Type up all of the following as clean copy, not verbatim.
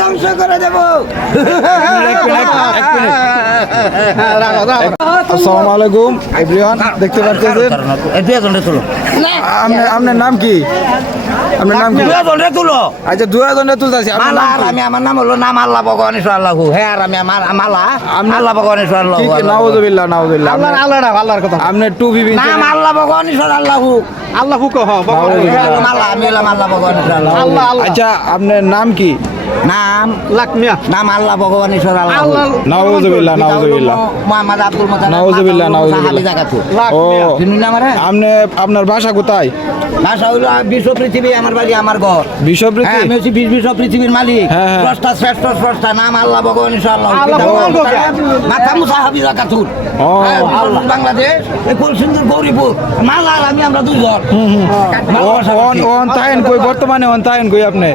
ধ্বংস করে দেব। আসসালামু আলাইকুম এভরিওয়ান, দেখতে পাচ্ছেন আপনার নাম কি? আপনার নাম কি? আচ্ছা, 2000 তুলতেছি। আমার নাম হলো নাম আল্লাহ ভগবানেশ্বর আল্লাহু। হ্যাঁ, আর আমি আমার আল্লাহ আল্লাহ ভগবানেশ্বর আল্লাহু। নাউযুবিল্লাহ নাউযুবিল্লাহ। আল্লাহর কথা। আপনি 250 নাম আল্লাহ ভগবানেশ্বর আল্লাহু। আল্লাহু কহ আল্লাহ, আমি হলাম আল্লাহ ভগবানেশ্বর আল্লাহু। আল্লাহ আল্লাহ। আচ্ছা, আপনার নাম কি? নাম লাকমিয়া। নাম আল্লাহ ভগবানেশ্বর আল্লাহু। আল্লাহ নাউযুবিল্লাহ নাউযুবিল্লাহ। মুহাম্মদ আব্দুল মুতালিব। নাউযুবিল্লাহ নাউযুবিল্লাহ। ও, চিনি না আমারে? আপনার বাসা কোথায়? ভাষা হইলো বিশ্ব পৃথিবী, আমার বাড়ি আমার ঘর। বিশ্বপ্রীতি? হ্যাঁ, আমি হচ্ছি বিশ্ব পৃথিবীর মালিক। হ্যাঁ, হ্যাঁ। স্রষ্টা, শ্রেষ্ঠ স্রষ্টা, নাম আল্লাহ ভগবানেশ্বর আল্লাহু। আল্লাহ ভগবান কে? মাথা মুসা হাবিজা কাতুর। ও। হ্যাঁ, বাংলাদেশ এই কুলসুন্দর গৌরীপুর মালা আর আমি, আমরা দুইজন। অন তাইন কই বর্তমানে? অন তাইন কই আপনি?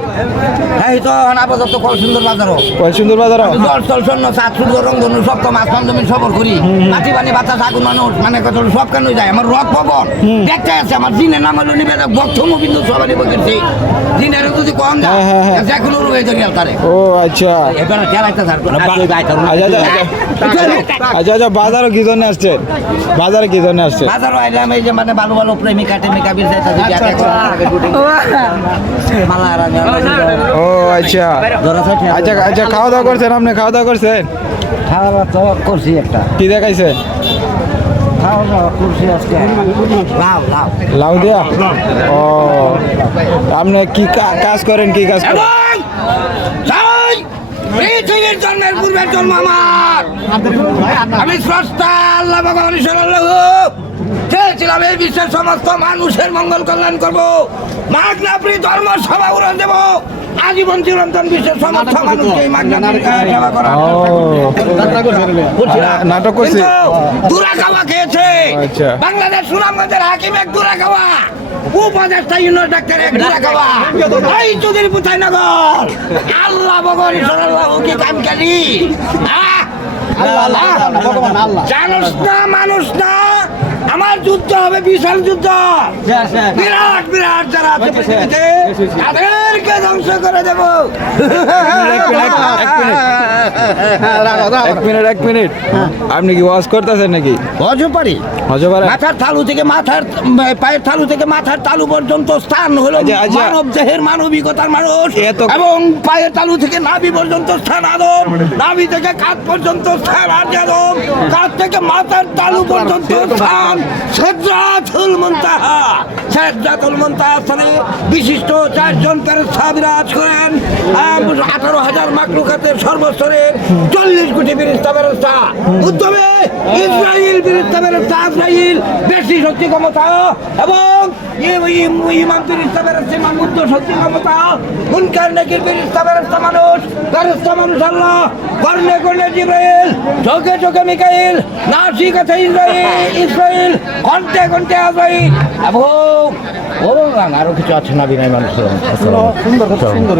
হ্যাঁ, এই তো আপাতত কুলসুন্দর বাজারও। কই সুন্দর বাজার? জল টল শূন্য, সাত সূর্য রং ধনু সব তো মাছ জমিন সবর করি। মাটি পানি বাতাস আগুন মানুষ মানে কত সব কেন যায়। আমার রথ পবন দেখতে আছে। আমার দিনের নাম হলো নিবেদক বক্তম কিন্তু সবারই বলছি। দিনের যদি কম যায় যে কোনো রূপে ধরি তারে। ও আচ্ছা। এবার খেলাইতে থাকবো। আচ্ছা, বাজারে কি জন্য আসছেন? বাজারে কি জন্য আসছেন? বাজারও আইলাম এই যে মানে ভালো ভালো প্রেমিকা টেমিকা বিরজাইতা যদি মালা আর আমি ও আচ্ছা আচ্ছা, খাওয়া দাওয়া করছেন? আপনি খাওয়া দাওয়া করছেন? খাওয়া তো করছি একটা। কি দেখাইছেন? খাওয়া দাওয়া করছি আজকে লাউ লাউ লাউ দিয়া? ও, আপনি কি কাজ করেন? কি কাজ করেন? পৃথিবীর জন্মের পূর্বের জন্ম আমার। আমি স্রষ্টা আল্লাহ ভগবানেশ্বর আল্লাহু। চেয়েছিলাম এই বিশ্বের সমস্ত মানুষের মঙ্গল কল্যাণ করবো, মাগনাপ্রি ধর্ম সভা উড়ান দেব, আজীবন চিরন্তন বিশ্বের সমস্ত মানুষকে সেবা করা। নাটক করছে? দুরা খাওয়া খেয়েছে। আচ্ছা। বাংলাদেশ সুনামগঞ্জের হাকিম এক দুরা খাওয়া, উপদেষ্টা ইউনিয়ন ডাক্তার এক দুরা খাওয়া, এই চুদির পুথাই নগর আল্লাহ ভগবানেশ্বর আল্লাহু কি কামকালি। জানোস না মানুষ না, আমার যুদ্ধ হবে বিশাল যুদ্ধ। বিরাট বিরাট যারা আছে পৃথিবীতে তাদেরকে ধ্বংস করে দেব। এক মিনিট। আপনি কি ওয়াজ করতেছেন নাকি? হজও পারি। হজও পারেন? মাথার তালু থেকে পায়ের তালু থেকে মাথার তালু পর্যন্ত স্থান হলো আচ্ছা। মানব দেহের মানবিকতার মানুষ, এত- এবং পায়ের তালু থেকে নাভি পর্যন্ত স্থান আদম, নাভি থেকে কাঁধ পর্যন্ত স্থান আদম, কাঁধ থেকে মাথার তালু পর্যন্ত স্থান সিদরাতুল মুনতাহা। সিদরাতুল মুনতাহা স্থানে বিশিষ্ট 4 জন ফেরেশতা বিরাজ করেন। 18,000 মাখলুকাতের সর্বস্তরের 40 কোটি ফেরেশতা। উদ্যমে ইসরাইল ফেরেশতা আজরাইল বেশি শক্তি ক্ষমতা, এবং ইমাম ফেরেশতা ইমাম উদ্দ শক্তি ক্ষমতা, মুনকার নাকির ফেরেশতা মানুষ আল্লাহ, কর্ণে কর্ণে জিবরাইল, চোখে চোখে মিকাইল, নাসিকাতে ইসরাইল, কণ্ঠে কণ্ঠে আজরাইল, এবং আরো কিছু আছে না বিনয় মানুষ। সুন্দর সুন্দর।